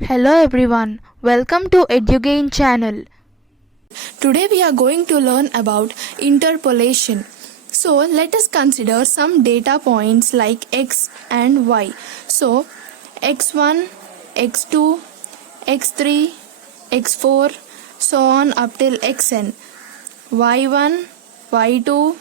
Hello everyone, welcome to EduGain channel. Today we are going to learn about interpolation. So let us consider some data points like x and y. So x1, x2, x3, x4, so on up till xn. y1, y2,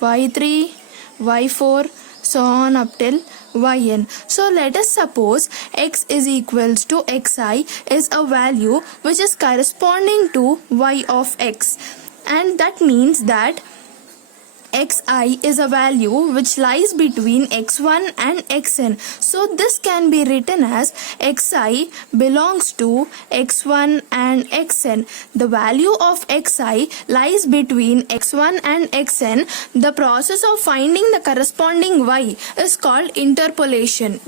y3, y4, so on up till yn. So let us suppose x is equals to xi is a value which is corresponding to y of x, and that means that xi is a value which lies between x1 and xn. So this can be written as xi belongs to x1 and xn. The value of xi lies between x1 and xn. The process of finding the corresponding y is called interpolation.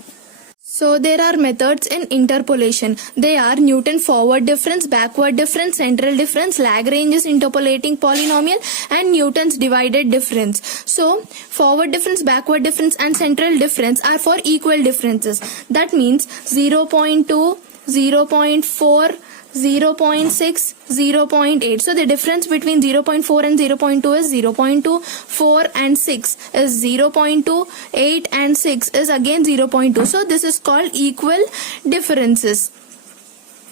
So there are methods in interpolation. They are Newton forward difference, backward difference, central difference, Lagrange's interpolating polynomial, and Newton's divided difference. So forward difference, backward difference and central difference are for equal differences. That means 0.2, 0.4, 0.6, 0.8. So the difference between 0.4 and 0.2 is 0.2, 4 and 6 is 0.2, 8 and 6 is again 0.2. So this is called equal differences.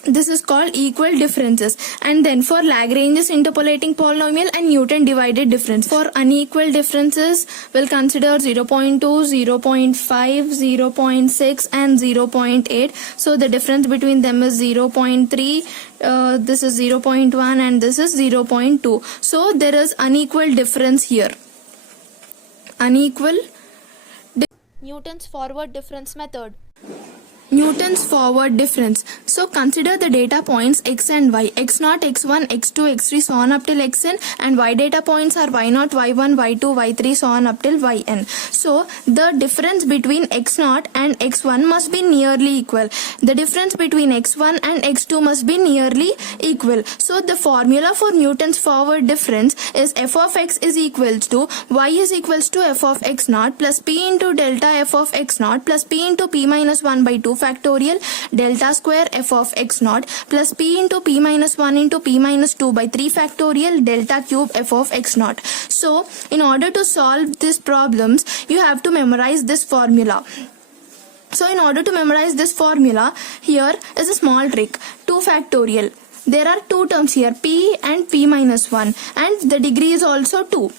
This is called equal differences. And then for Lagrange's interpolating polynomial and Newton divided difference. For unequal differences, we'll consider 0.2, 0.5, 0.6 and 0.8. So the difference between them is 0.3, this is 0.1 and this is 0.2. So there is unequal difference here. Newton's forward difference method. Newton's forward difference. So consider the data points x and y, x0, x1, x2, x3, so on up till xn, and y data points are y0, y1, y2, y3, so on up till yn. So the difference between x0 and x1 must be nearly equal. The difference between x1 and x2 must be nearly equal. So the formula for Newton's forward difference is f of x is equals to y is equals to f of x0 plus p into delta f of x0 plus p into p minus 1 by 2 factorial delta square f of x0 plus p into p minus 1 into p minus 2 by 3 factorial delta cube f of x0. So in order to solve these problems, you have to memorize this formula. So in order to memorize this formula, here is a small trick. 2 factorial. There are two terms here, p and p minus 1, and the degree is also 2.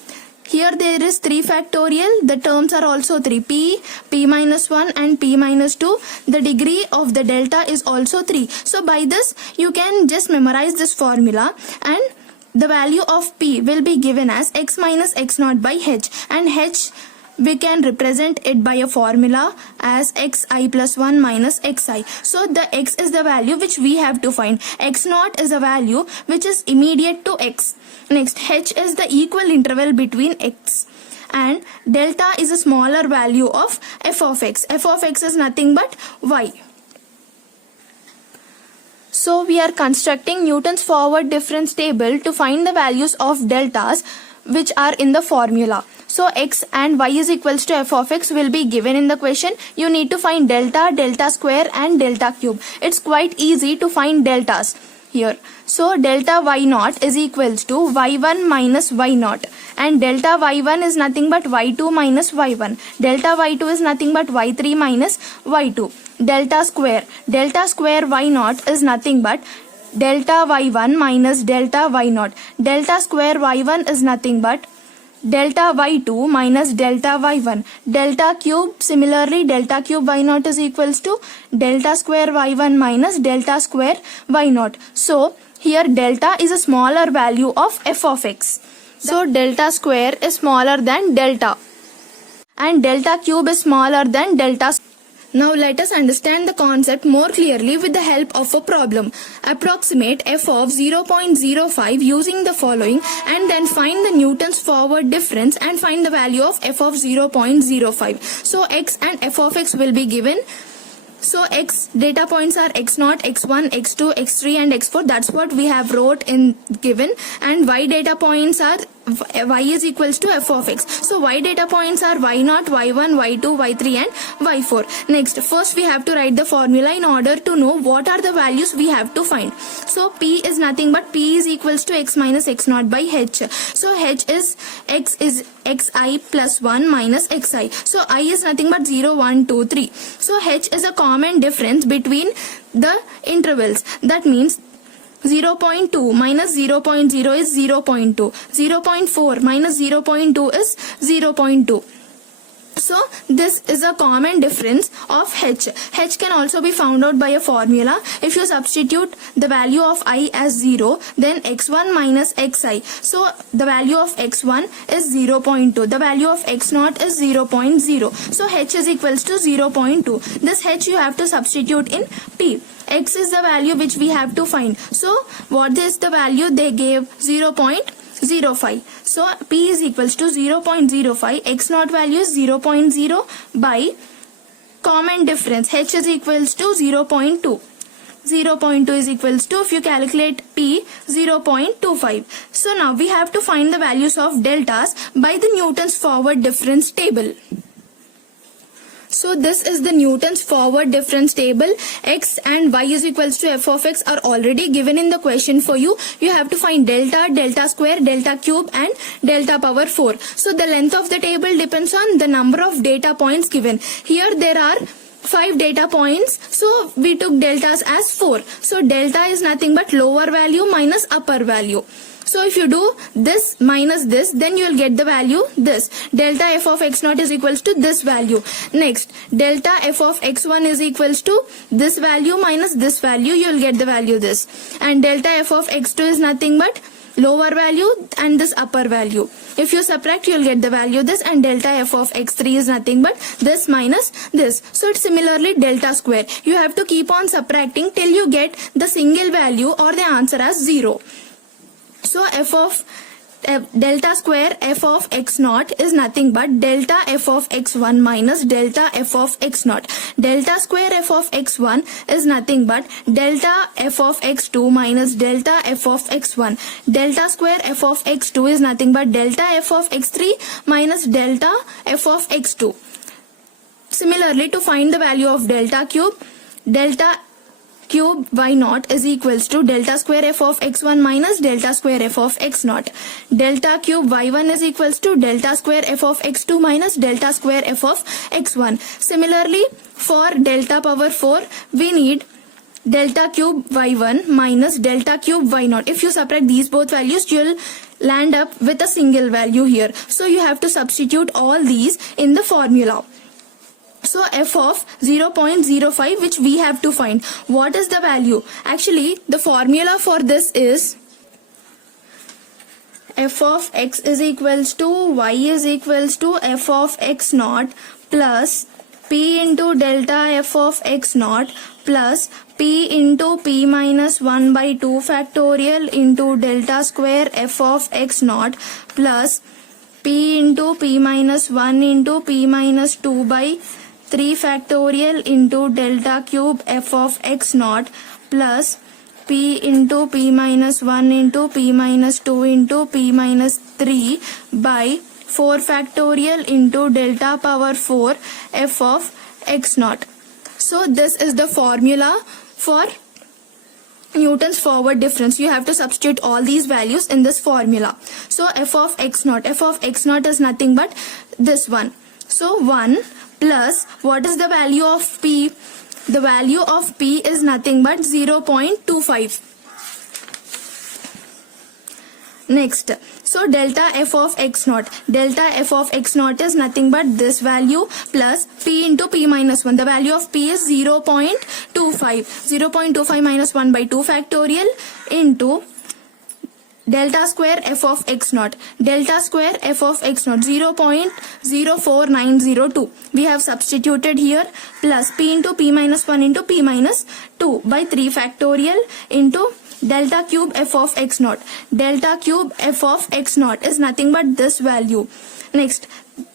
Here there is 3 factorial, the terms are also 3, p minus 1 and p minus 2. The degree of the delta is also 3. So by this you can just memorize this formula, and the value of p will be given as x minus x0 by h, and h we can represent it by a formula as xi plus 1 minus xi. So the x is the value which we have to find. x0 is a value which is immediate to x. Next, h is the equal interval between x, and delta is a smaller value of f of x. f of x is nothing but y. So we are constructing Newton's forward difference table to find the values of deltas which are in the formula. So x and y is equals to f of x will be given in the question. You need to find delta, delta square and delta cube. It's quite easy to find deltas here. So delta y0 is equals to y1 minus y0, and delta y1 is nothing but y2 minus y1. Delta y2 is nothing but y3 minus y2. Delta square y0 is nothing but delta y1 minus delta y0. Delta square y1 is nothing but delta y2 minus delta y1. Delta cube, similarly delta cube y0 is equals to delta square y1 minus delta square y0. So here delta is a smaller value of f of x. So delta square is smaller than delta, and delta cube is smaller than delta. Now let us understand the concept more clearly with the help of a problem. Approximate f of 0.05 using the following, and then find the Newton's forward difference and find the value of f of 0.05. So x and f of x will be given. So x data points are x0, x1, x2, x3 and x4. That's what we have wrote in given. And y data points are y is equals to f of x. So y data points are y0, y1, y2, y3 and y4. Next, first we have to write the formula in order to know what are the values we have to find. So p is nothing but p is equals to x minus x0 by h. So h is x is xi plus 1 minus xi. So I is nothing but 0, 1, 2, 3. So h is a common difference between the intervals. That means 0.2 minus 0.0 is 0.2. 0.4 minus 0.2 is 0.2. So this is a common difference of h. H can also be found out by a formula. If you substitute the value of I as 0, then x1 minus xi. So the value of x1 is 0.2. The value of x0 is 0.0. So h is equals to 0.2. This h you have to substitute in p. X is the value which we have to find. So what is the value? They gave 0.05. So p is equals to 0.05. x0 value is 0.0 by common difference. H is equals to 0.2. 0.2 is equals to, if you calculate p, 0.25. So now we have to find the values of deltas by the Newton's forward difference table. So this is the Newton's forward difference table. X and y is equals to f of x are already given in the question for you. You have to find delta, delta square, delta cube and delta power 4. So the length of the table depends on the number of data points given. Here there are 5 data points. So we took deltas as 4. So delta is nothing but lower value minus upper value. So if you do this minus this, then you will get the value this. Delta f of x0 is equals to this value. Next, delta f of x1 is equals to this value minus this value. You will get the value this. And delta f of x2 is nothing but lower value and this upper value. If you subtract, you will get the value this, and delta f of x3 is nothing but this minus this. So it's similarly delta square. You have to keep on subtracting till you get the single value or the answer as 0. So delta square f of x0 is nothing but delta f of x1 minus delta f of x0. Delta square f of x1 is nothing but delta f of x2 minus delta f of x1. Delta square f of x2 is nothing but delta f of x3 minus delta f of x2. Similarly, to find the value of delta cube cube y0 is equals to delta square f of x1 minus delta square f of x0. Delta cube y1 is equals to delta square f of x2 minus delta square f of x1. Similarly, for delta power 4, we need delta cube y1 minus delta cube y0. If you subtract these both values, you will land up with a single value here. So you have to substitute all these in the formula. So f of 0.05, which we have to find. What is the value? Actually, the formula for this is f of x is equals to y is equals to f of x0 plus p into delta f of x0 plus p into p minus 1 by 2 factorial into delta square f of x0 plus p into p minus 1 into p minus 2 by 3 factorial into delta cube f of x0 plus p into p minus 1 into p minus 2 into p minus 3 by 4 factorial into delta power 4 f of x0. So this is the formula for Newton's forward difference. You have to substitute all these values in this formula. So f of x0 is nothing but this one. So 1 plus, what is the value of p? The value of p is nothing but 0.25. Next, so delta f of x0. Delta f of x0 is nothing but this value plus p into p minus 1. The value of p is 0.25. 0.25 minus 1 by 2 factorial into delta square f of x0. Delta square f of x0 0.04902. We have substituted here plus p into p minus 1 into p minus 2 by 3 factorial into delta cube f of x naught. Delta cube f of x naught is nothing but this value. Next,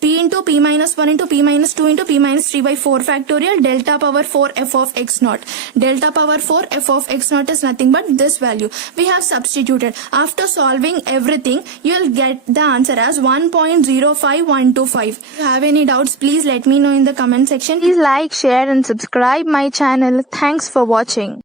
p into p minus 1 into p minus 2 into p minus 3 by 4 factorial delta power 4 f of x naught. Delta power 4 f of x naught is nothing but this value. We have substituted. After solving everything, you will get the answer as 1.05125. If you have any doubts, please let me know in the comment section. Please like, share and subscribe my channel. Thanks for watching.